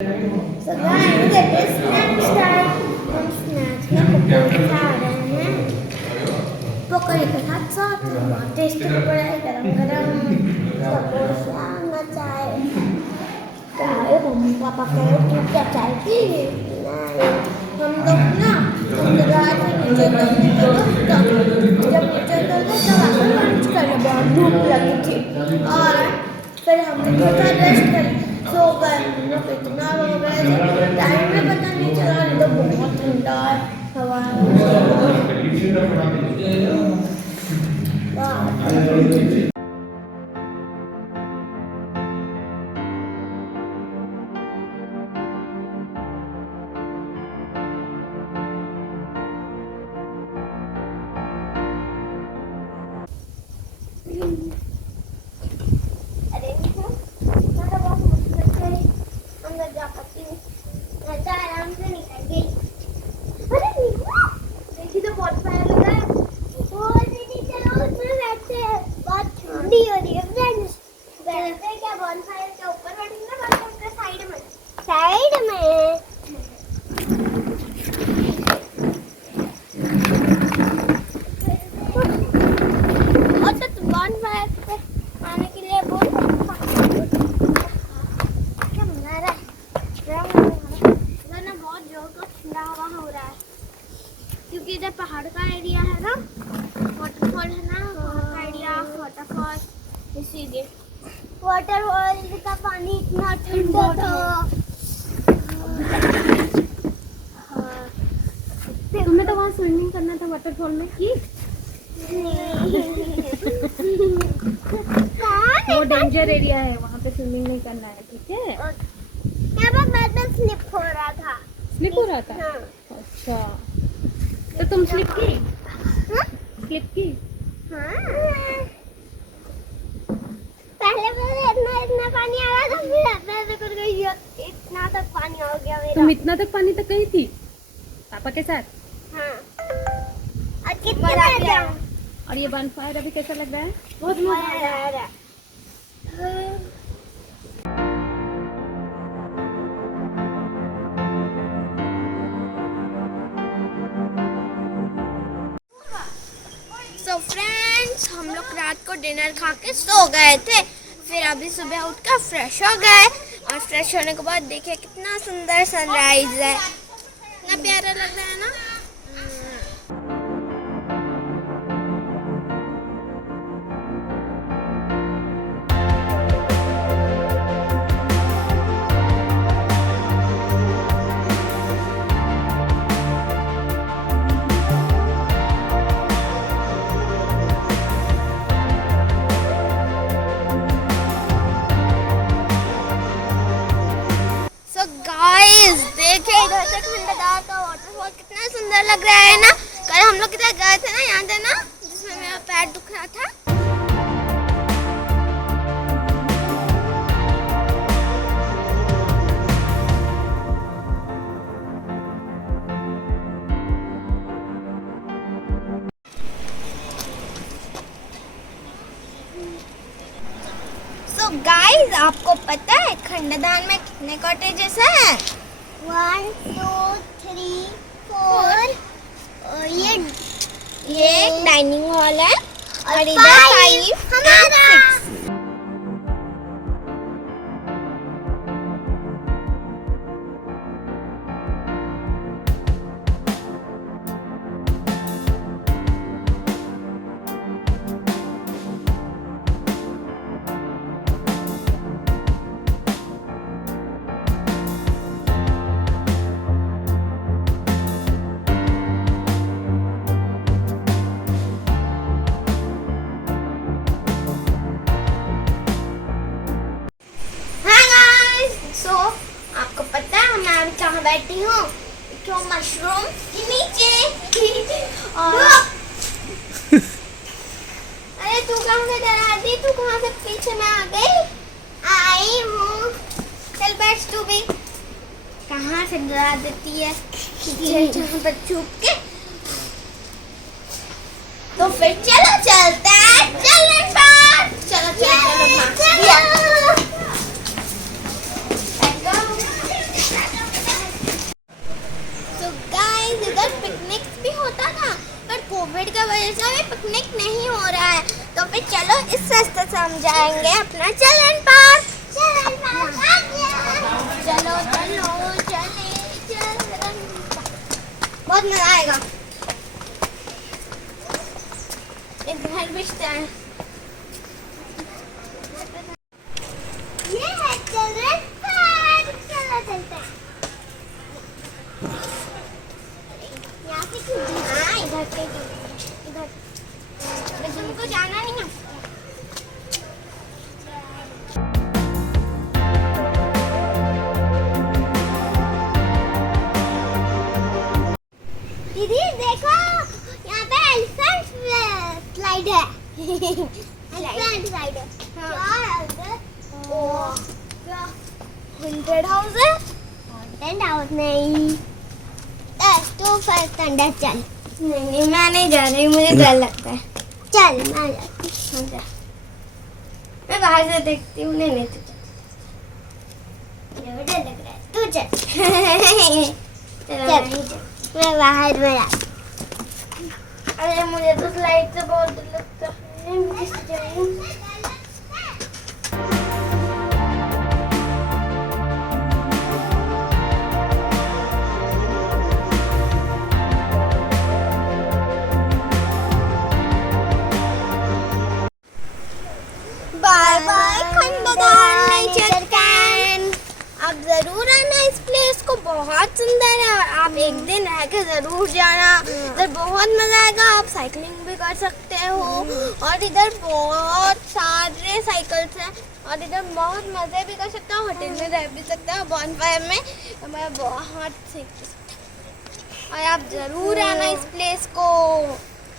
So guys, it is snack time. हम snacks में पकौड़े खा रहे हैं। पकौड़े के साथ साथ टेस्ट पकौड़ा है गरम गरम समोसा ना चाय। चाय मम्मी पापा कह रहे तू क्या चाय पी? नहीं, हम लोग ना रात में नीचे उतरने के बाद जब नीचे उतरते तब आकर लंच करने बहुत भूख लगी थी और फिर हमने थोड़ा रेस्ट कर सो गए। हम लोग इतना हो गए टाइम में पता नहीं चला। तो बहुत ठंडा हवा अरे मैं तो बहुत मुश्किल से अंदर जा पाती हूँ। मैं तो आराम से निकल गई। अरे देखिए तो बहुत फायर लगा है। और दीदी चलो उसमें बैठते हैं। बहुत ठंडी हो रही है फ्रेंड्स। बैठते हैं क्या बॉनफायर के ऊपर बैठेंगे बॉनफायर साइड में? साइड में और तो बॉनफायर पे आने के लिए बोल क्या मजा आ रहा है। ना बहुत जोर का ठंडा हवा हो रहा है क्योंकि इधर पहाड़ का एरिया है ना, वाटरफॉल है ना, पहाड़ का एरिया वाटरफॉल, इसीलिए वाटरफॉल का पानी इतना ठंडा था। तुम्हें तो वहाँ स्विमिंग करना था वाटरफॉल में की? वो डेंजर एरिया है, वहाँ पे स्विमिंग नहीं करना है, ठीक है? यहाँ पर मैं स्लिप हो रहा था। स्लिप हो रहा था? हाँ। अच्छा, तो तुम स्लिप की? स्लिप की? हाँ। पहले इतना पानी आ रहा था, फिर ऐसे कर गई इतना तक पानी हो गया मेरा। तुम इतना तक पानी तक गई थी पापा के साथ? हाँ। और कितना बड़ा और ये बॉनफायर अभी कैसा लग रहा है? बहुत मजा आ रहा है। So फ्रेंड्स, हम लोग रात को डिनर खा के सो गए थे। फिर अभी सुबह उठकर फ्रेश हो गए और फ्रेश होने के बाद देखिए कितना सुंदर सनराइज है। कितना प्यारा लग रहा है ना। देखिए इधर से खंडाधार का वाटरफॉल कितना सुंदर लग रहा है ना। कल हम लोग इधर गए थे ना, याद है ना, जिसमें मेरा पैर दुख रहा था। So guys, आपको पता है खंडाधार में कितने कॉटेजेस हैं? 1, 2, 3, 4। ये डाइनिंग हॉल है और इधर 5 हमारा। आपको पता है मैं अभी कहाँ बैठी हूँ? तो मशरूम के नीचे। और अरे तू कहाँ से डरा दी? तू कहाँ से पीछे में आ गई? आई हूँ, चल बैठ तू भी। कहाँ से डरा देती है जहाँ पर छुप के। तो फिर चलो चलते हैं, चलो चलो चलो चलो। अभी चलो इस रास्ते से हम जाएंगे अपना चिल्ड्रन पार्क। चलो चलो चले चिल्ड्रन पार्क, बहुत मजा आएगा। इधर बिछते हैं। ये है चिल्ड्रन पार्क, चलो चलते हैं। यहाँ से हाँ इधर से इधर तुमको जाना नहीं है। दीदी देखो यहाँ पे एलिफेंट स्लाइड है। एलिफेंट स्लाइड है। क्या है? क्या 100 हाउस है? 100 हाउस नहीं। तो फर्स्ट अंदर चल। नहीं मैं नहीं जा रही, मुझे डर लगता है। चल मैं जाती हूँ। मैं बाहर से देखती हूँ। नहीं तू चल, मुझे डर लग रहा है। तू चल। चल मैं बाहर में जाती। अरे मुझे तो स्लाइड से बहुत डर लगता है। Bye bye Khandadhar nature camp. आप जरूर आना इस प्लेस को, बहुत सुंदर है। आप एक दिन रह के जरूर जाना, इधर बहुत मजा आएगा। आप साइकिलिंग भी कर सकते हो और इधर बहुत सारे साइकिल्स हैं और इधर बहुत मजे भी कर सकते हो। होटल में रह भी सकते हो, बॉनफायर में मैं बहुत सीख सकते हो। और आप जरूर आना इस प्लेस को।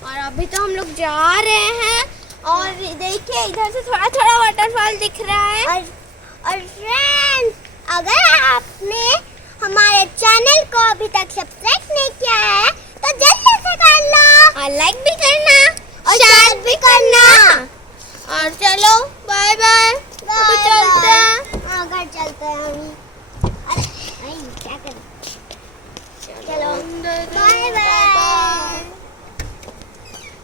और अभी तो हम लोग जा रहे हैं और देखिए इधर से थोड़ा थोड़ा वाटरफॉल दिख रहा है। और फ्रेंड्स, अगर आपने हमारे चैनल को अभी तक सब्सक्राइब